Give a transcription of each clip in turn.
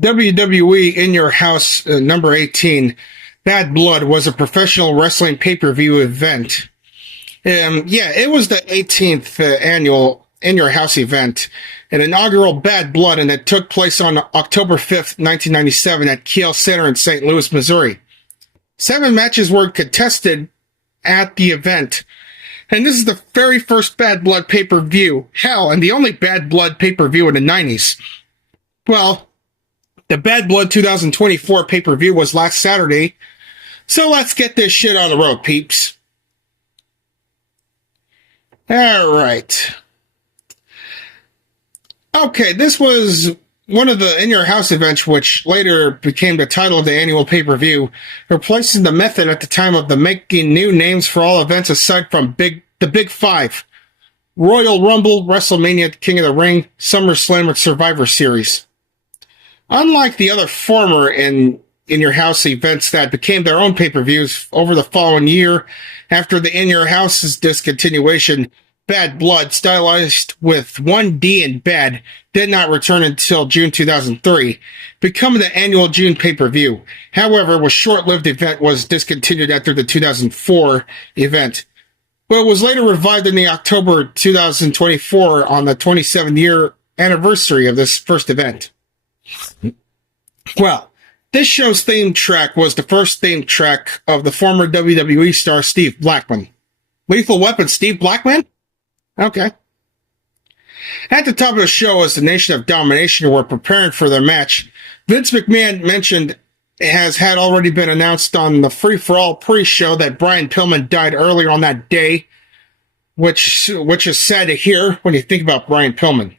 WWE In Your House number 18, Bad Blood, was a professional wrestling pay-per-view event. It was the 18th annual In Your House event, an inaugural Bad Blood, and it took place on October 5th, 1997 at Kiev Center in St. Louis, Missouri. 7 matches were contested at the event, and this is the very first Bad Blood pay-per-view. Hell, and the only Bad Blood pay-per-view in the 90s. Well, the Bad Blood 2024 pay-per-view was last Saturday, so let's get this shit on the road, peeps. Alright. Okay, this was one of the In Your House events, which later became the title of the annual pay-per-view, replacing the method at the time of the making new names for all events aside from the Big Five: Royal Rumble, WrestleMania, King of the Ring, SummerSlam, and Survivor Series. Unlike the other former In Your House events that became their own pay-per-views over the following year after the In Your House's discontinuation, Bad Blood, stylized with one D in bad, did not return until June 2003, becoming the annual June pay-per-view. However, the short-lived event was discontinued after the 2004 event, but was later revived in the October 2024 on the 27th-year anniversary of this first event. Well, this show's theme track was the first theme track of the former WWE star Steve Blackman. Lethal Weapon Steve Blackman? Okay. At the top of the show, as the Nation of Domination were preparing for their match, Vince McMahon mentioned it had already been announced on the Free-for-All pre-show that Brian Pillman died earlier on that day, which is sad to hear when you think about Brian Pillman.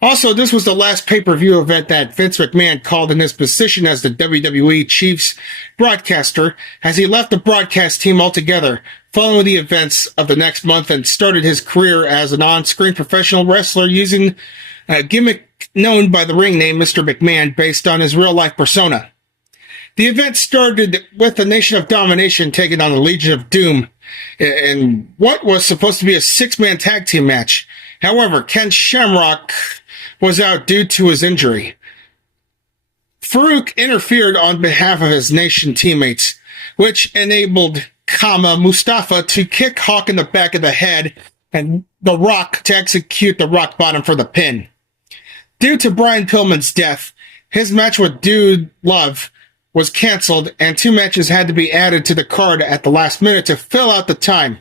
Also, this was the last pay-per-view event that Vince McMahon called in his position as the WWE Chiefs broadcaster, as he left the broadcast team altogether following the events of the next month and started his career as an on-screen professional wrestler using a gimmick known by the ring name Mr. McMahon based on his real-life persona. The event started with the Nation of Domination taking on the Legion of Doom in what was supposed to be a 6-man tag team match. However, Ken Shamrock was out due to his injury. Farouk interfered on behalf of his Nation teammates, which enabled Mustafa to kick Hawk in the back of the head and The Rock to execute the rock bottom for the pin. Due to Brian Pillman's death, his match with Dude Love was canceled, and 2 matches had to be added to the card at the last minute to fill out the time.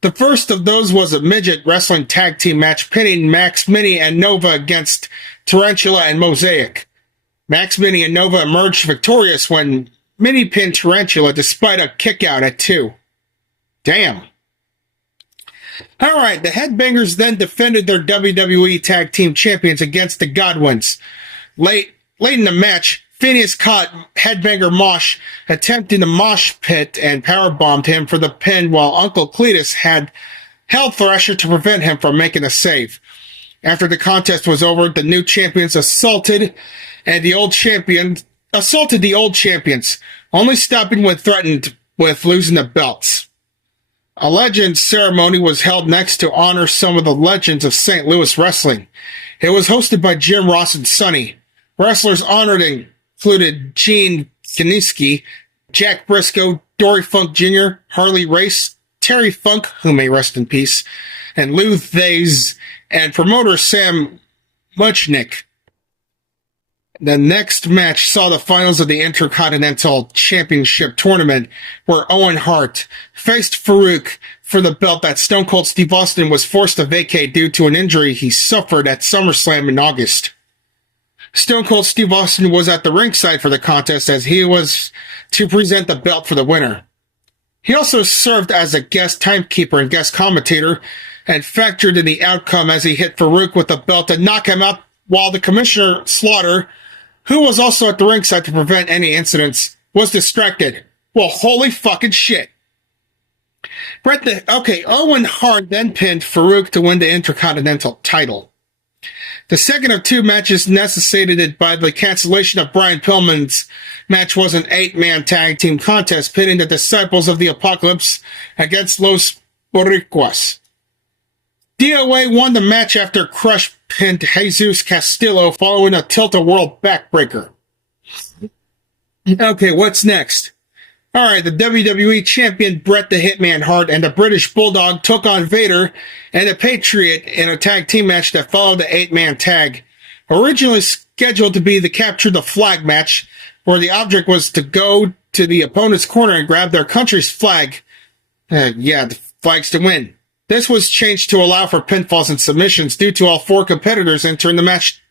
The first of those was a midget wrestling tag team match pitting Max Mini and Nova against Tarantula and Mosaic. Max Mini and Nova emerged victorious when Mini pinned Tarantula despite a kick-out at 2. Damn. Alright, the Headbangers then defended their WWE Tag Team Champions against the Godwins. Late in the match, Phineas caught Headbanger Mosh attempting to mosh pit and powerbombed him for the pin, while Uncle Cletus had held Thrasher to prevent him from making a save. After the contest was over, the new champions assaulted the old champions, only stopping when threatened with losing the belts. A Legends ceremony was held next to honor some of the legends of St. Louis wrestling. It was hosted by Jim Ross and Sonny. Wrestlers honored included Gene Kiniski, Jack Briscoe, Dory Funk Jr., Harley Race, Terry Funk, who may rest in peace, and Lou Thays, and promoter Sam Muchnick. The next match saw the finals of the Intercontinental Championship Tournament, where Owen Hart faced Farouk for the belt that Stone Cold Steve Austin was forced to vacate due to an injury he suffered at SummerSlam in August. Stone Cold Steve Austin was at the ringside for the contest as he was to present the belt for the winner. He also served as a guest timekeeper and guest commentator and factored in the outcome as he hit Farouk with the belt to knock him out, while the Commissioner Slaughter, who was also at the ringside to prevent any incidents, was distracted. Well, holy fucking shit. Owen Hart then pinned Farouk to win the Intercontinental title. The second of 2 matches necessitated by the cancellation of Brian Pillman's match was an 8-man tag team contest pitting the Disciples of the Apocalypse against Los Boricuas. DOA won the match after Crush pinned Jesus Castillo following a tilt-a-world backbreaker. Okay, what's next? Alright, the WWE Champion Bret the Hitman Hart and the British Bulldog took on Vader and the Patriot in a tag team match that followed the 8-man tag. Originally scheduled to be the Capture the Flag match, where the object was to go to the opponent's corner and grab their country's flag. The flags to win. This was changed to allow for pinfalls and submissions due to all 4 competitors entering the match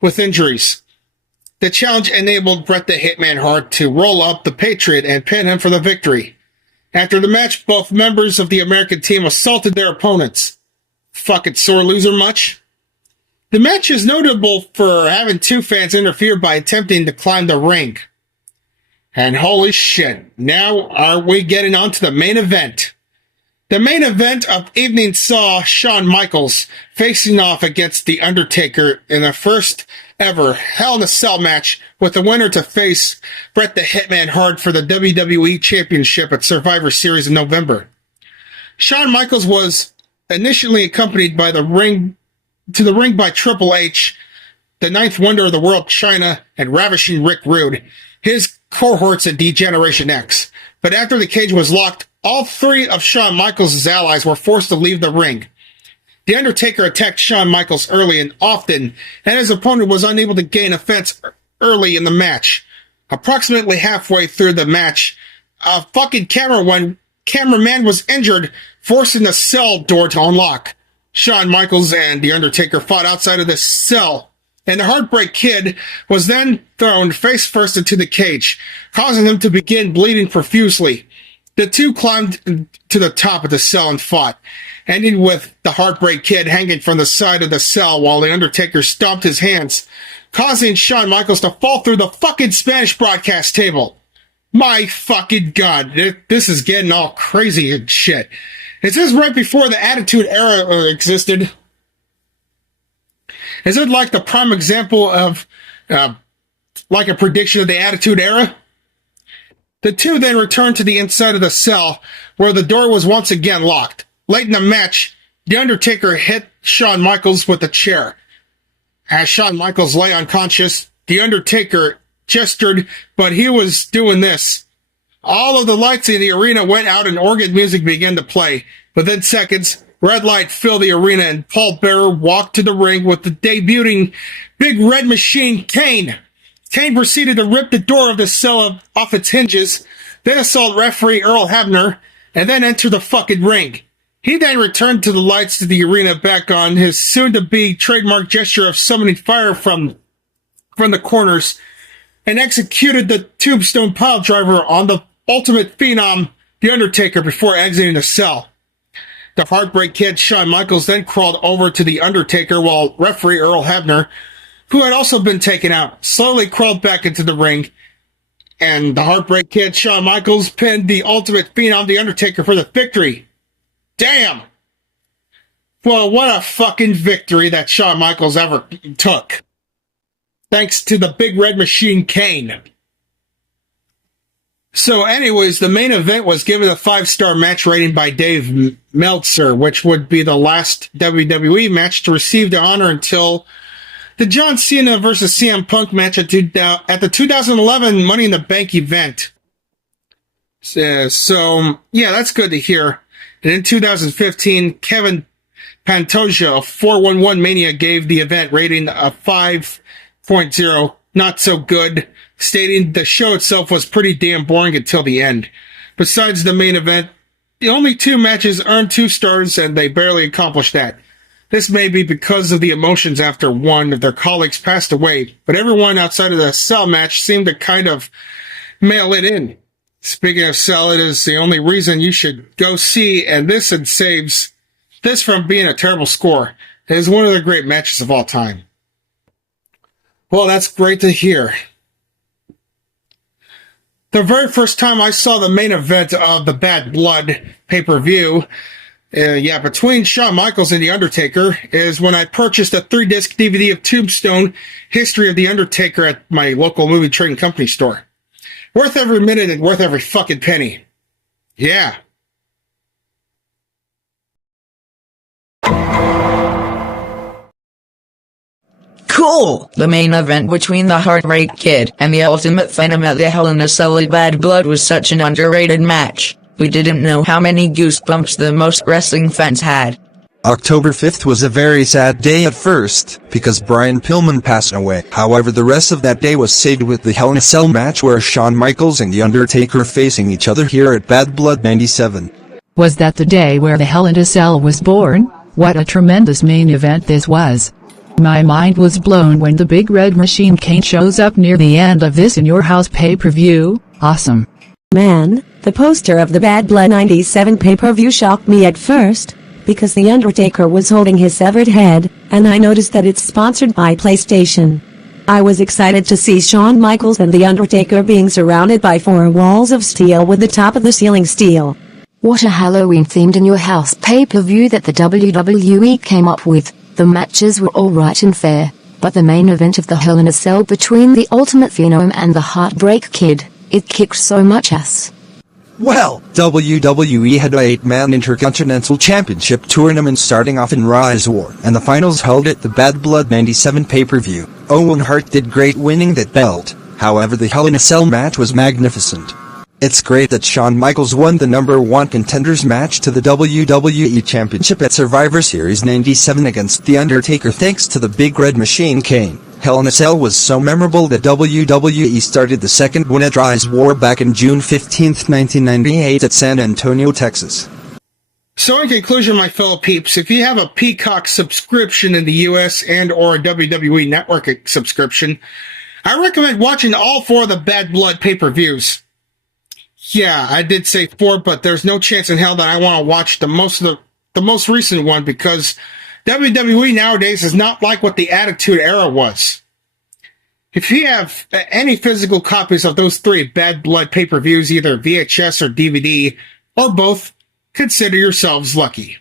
with injuries. The challenge enabled Bret the Hitman Hart to roll up the Patriot and pin him for the victory. After the match, both members of the American team assaulted their opponents. Fucking sore loser much? The match is notable for having 2 fans interfere by attempting to climb the ring. And holy shit, now are we getting on to the main event? The main event of evening saw Shawn Michaels facing off against The Undertaker in the first ever Hell in a Cell match, with the winner to face Bret the Hitman Hart for the WWE Championship at Survivor Series in November. Shawn Michaels was initially accompanied by the ring by Triple H, the Ninth Wonder of the World China, and Ravishing Rick Rude, his cohorts at D-Generation X. But after the cage was locked, all 3 of Shawn Michaels' allies were forced to leave the ring. The Undertaker attacked Shawn Michaels early and often, and his opponent was unable to gain offense early in the match. Approximately halfway through the match, a fucking cameraman was injured, forcing the cell door to unlock. Shawn Michaels and The Undertaker fought outside of the cell, and the Heartbreak Kid was then thrown face first into the cage, causing him to begin bleeding profusely. The 2 climbed to the top of the cell and fought, ending with the Heartbreak Kid hanging from the side of the cell while The Undertaker stomped his hands, causing Shawn Michaels to fall through the fucking Spanish broadcast table. My fucking god, this is getting all crazy and shit. Is this right before the Attitude Era existed? Is it like the prime example of, like a prediction of the Attitude Era? The 2 then returned to the inside of the cell, where the door was once again locked. Late in the match, The Undertaker hit Shawn Michaels with a chair. As Shawn Michaels lay unconscious, The Undertaker gestured, but he was doing this. All of the lights in the arena went out and organ music began to play. Within seconds, red light filled the arena and Paul Bearer walked to the ring with the debuting Big Red Machine, Kane. Kane proceeded to rip the door of the cell off its hinges, then assault referee Earl Hebner, and then enter the fucking ring. He then returned to the lights to the arena back on, his soon-to-be trademark gesture of summoning fire from the corners, and executed the tombstone piledriver on the Ultimate Phenom, The Undertaker, before exiting the cell. The Heartbreak Kid Shawn Michaels then crawled over to The Undertaker while referee Earl Hebner, who had also been taken out, slowly crawled back into the ring, and the Heartbreak Kid Shawn Michaels pinned the Ultimate Phenom The Undertaker for the victory. Damn! Well, what a fucking victory that Shawn Michaels ever took. Thanks to the Big Red Machine, Kane. So anyways, the main event was given a 5-star match rating by Dave Meltzer, which would be the last WWE match to receive the honor until the John Cena versus CM Punk match at the 2011 Money in the Bank event. So yeah, that's good to hear. And in 2015, Kevin Pantoja of 411 Mania gave the event rating a 5.0, not so good, stating the show itself was pretty damn boring until the end. Besides the main event, the only 2 matches earned 2 stars, and they barely accomplished that. This may be because of the emotions after one of their colleagues passed away, but everyone outside of the cell match seemed to kind of mail it in. Speaking of cell, it is the only reason you should go see, and this saves this from being a terrible score. It is one of the great matches of all time. Well, that's great to hear. The very first time I saw the main event of the Bad Blood pay-per-view, between Shawn Michaels and The Undertaker, is when I purchased a 3-disc DVD of Tombstone History of The Undertaker at my local movie trading company store. Worth every minute and worth every fucking penny. Yeah. Cool! The main event between the Heartbreak Kid and the Ultimate Phenom at the Hell in a Cell Bad Blood was such an underrated match. We didn't know how many goosebumps the most wrestling fans had. October 5th was a very sad day at first, because Brian Pillman passed away. However, the rest of that day was saved with the Hell in a Cell match where Shawn Michaels and The Undertaker facing each other here at Bad Blood 97. Was that the day where the Hell in a Cell was born? What a tremendous main event this was. My mind was blown when the Big Red Machine Kane shows up near the end of this In Your House pay-per-view. Awesome. Man, the poster of the Bad Blood 97 pay-per-view shocked me at first, because The Undertaker was holding his severed head, and I noticed that it's sponsored by PlayStation. I was excited to see Shawn Michaels and The Undertaker being surrounded by 4 walls of steel with the top of the ceiling steel. What a Halloween-themed In Your House pay-per-view that the WWE came up with. The matches were alright and fair, but the main event of the Hell in a Cell between the Ultimate Phenom and the Heartbreak Kid, it kicked so much ass. Well, WWE had a 8-man Intercontinental Championship tournament starting off in Rise War, and the finals held at the Bad Blood 97 pay-per-view. Owen Hart did great winning that belt, however the Hell in a Cell match was magnificent. It's great that Shawn Michaels won the #1 contenders match to the WWE Championship at Survivor Series 97 against The Undertaker thanks to the Big Red Machine Kane. Hell in a Cell was so memorable that WWE started the second one at Rise War back in June 15, 1998 at San Antonio, Texas. So in conclusion, my fellow peeps, if you have a Peacock subscription in the US and or a WWE Network subscription, I recommend watching all 4 of the Bad Blood pay-per-views. Yeah, I did say 4, but there's no chance in hell that I want to watch the most recent one because WWE nowadays is not like what the Attitude Era was. If you have any physical copies of those 3 Bad Blood pay-per-views, either VHS or DVD, or both, consider yourselves lucky.